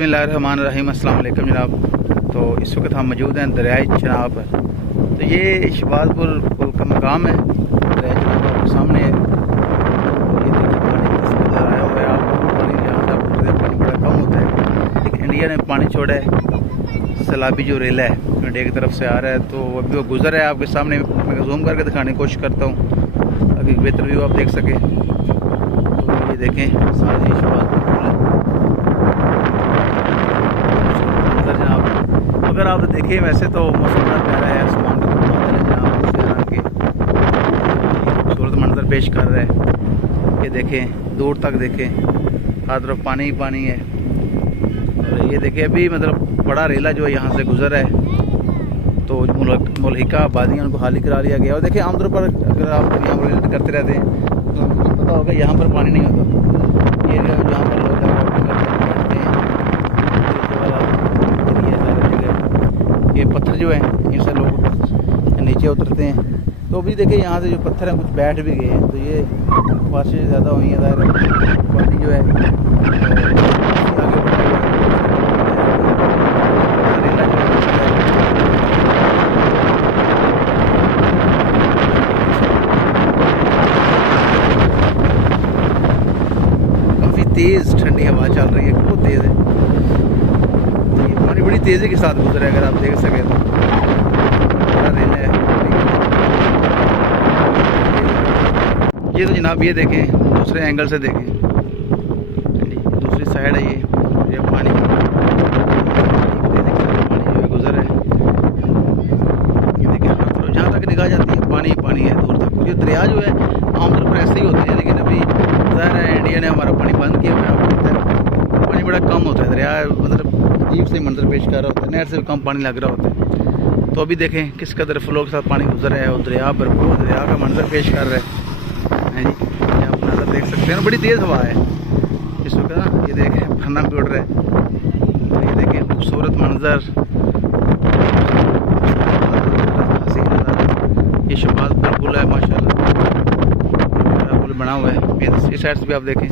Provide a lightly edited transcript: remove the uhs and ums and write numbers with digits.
बिस्मिल्लाहिर्रहमानिर्रहीम। अस्सलाम वालेकुम जनाब। तो इस वक्त हम मौजूद हैं दरियाए चनाब पर। तो ये शहबाजपुर पुल का मकाम है, दरियाए चनाब आपके सामने है। और ये देखिए पानी किस कदर आया हुआ है। आपको पानी यहाँ से पानी बड़ा कम होता है, लेकिन इंडिया ने पानी छोड़ा है। सैलाबी जो रेला है इंडिया की तरफ से आ रहा है, तो अभी वो गुजर है आपके सामने। मैं जूम करके दिखाने की कोशिश करता हूँ ताकि बेहतर व्यू आप देख सकें। तो ये देखें सारी शहबाजपुर पुल है। जनाब अगर आप देखें वैसे तो मौसम बड़ा प्यारा है, आसमान का बादल है जनाब के खूबसूरत मंजर पेश कर रहा है। ये देखें दूर तक देखें, हर तरफ पानी ही पानी है। और ये देखें अभी मतलब बड़ा रेला जो है यहाँ से गुजर है, तो मुल्हिका आबादियाँ उनको खाली करा लिया गया। और देखिए आमतौर पर अगर आप यहाँ पर करते रहते हैं तो आपको पता होगा यहाँ पर पानी नहीं होता। ये जहाँ पर लोग करते हैं ये पत्थर जो है इनसे लोग नीचे उतरते हैं। तो अभी देखिए यहाँ से जो पत्थर हैं कुछ बैठ भी गए हैं, तो ये बारिशें ज़्यादा हुई हैं, ज़ाहिर पानी जो है आगे बढ़ा हुआ है। काफ़ी तेज़ ठंडी हवा चल रही है, बहुत तेज़ है। तो ये पानी बड़ी तेज़ी के साथ गुजरा है, अगर आप देख सकें तो बड़ा रेला है। ये तो जनाब ये देखें दूसरे एंगल से देखें, दूसरी साइड है ये पानी जो है गुजर है। ये देखें हर तरफ जहाँ तक निगाह जाती है पानी पानी है दूर तक। ये दरिया जो है आमतौर पर ऐसे ही होते हैं, लेकिन अभी ज़ाहिर है इंडिया ने हमारा पानी बंद किया हुआ है। आपको पता है पानी बड़ा कम होता है, दरिया मतलब अजीब से मंजर पेश कर रहा होता है, नहर से भी कम पानी लग रहा होता है। तो अभी देखें किस कदर फ्लो के साथ पानी गुजर रहा है और दरिया भरपूर दरिया का मंजर पेश कर रहा है जी। ये आप नज़र देख सकते हैं, बड़ी तेज़ हवा है इस वक्त ना। ये देखें फन्ना भी उड़ रहा है। तो ये देखें खूबसूरत मंजर, हसीन नज़ारा। ये शहबाजपुर पुल है, माशाल्लाह पुल बना हुआ है। इस साइड से भी आप देखें